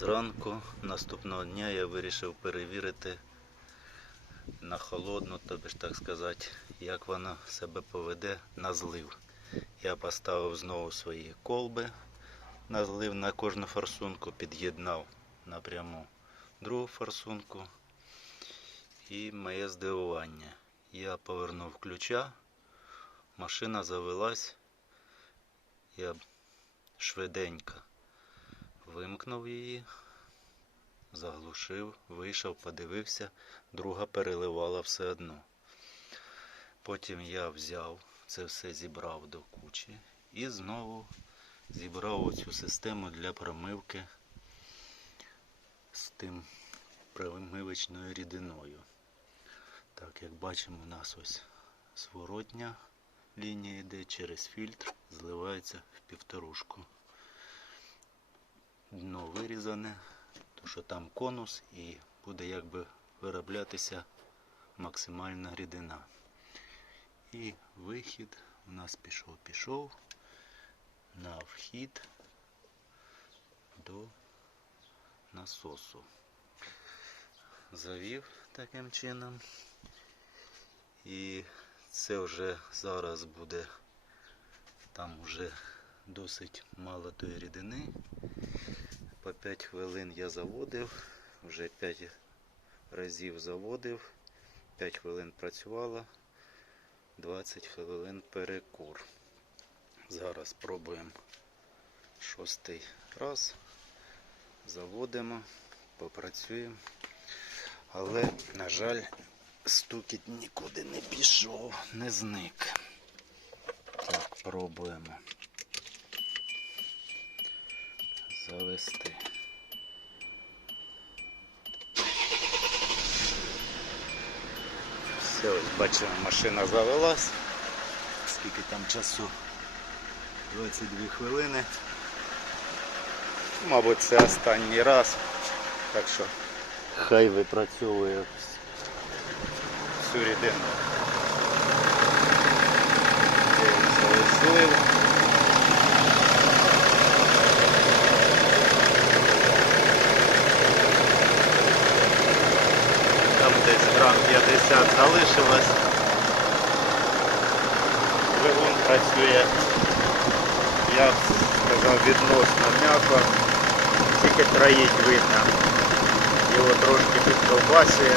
Зранку наступного дня я вирішив перевірити на холодну, тобі ж так сказати, як вона себе поведе на злив. Я поставив знову свої колби на злив на кожну форсунку, під'єднав напряму другу форсунку. І моє здивування. Я повернув ключа, машина завелась, я швиденько вимкнув її, заглушив, вийшов, подивився, друга переливала все одно. Потім я взяв це все зібрав до кучі і знову зібрав оцю систему для промивки з тим промивочною рідиною. Так, як бачимо, у нас ось зворотня лінія йде через фільтр, зливається в півторушку дно вирізане, то що там конус і буде якби вироблятися максимальна рідина. І вихід у нас пішов, пішов на вхід до насосу. Завів таким чином. І це вже зараз буде там вже досить мало тої рідини. По 5 хвилин я заводив, вже 5 разів заводив, 5 хвилин працювала, 20 хвилин перекур. Зараз пробуємо шостий раз. Заводимо, попрацюємо. Але, на жаль, стукіт нікуди не пішов, не зник. Так, пробуємо завести. Все, ось бачимо, машина завелась. Скільки там часу? 22 хвилини. Мабуть, це останній раз. Так що хай випрацьовує всю рідину. Залишили. Там грам 50 залишилось. Двигун працює, я б сказав, відносно м'яко. Тільки троїть видно. Його трошки підковбасує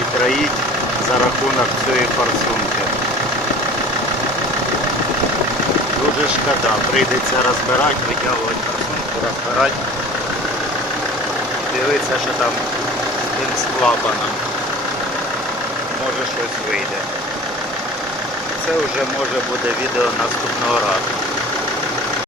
і троїть за рахунок цієї форсунки. Дуже шкода, прийдеться розбирати, витягувати форсунку, розбирати. Дивитися, що там тим з клапаном. Може щось вийде. Це вже може буде відео наступного разу.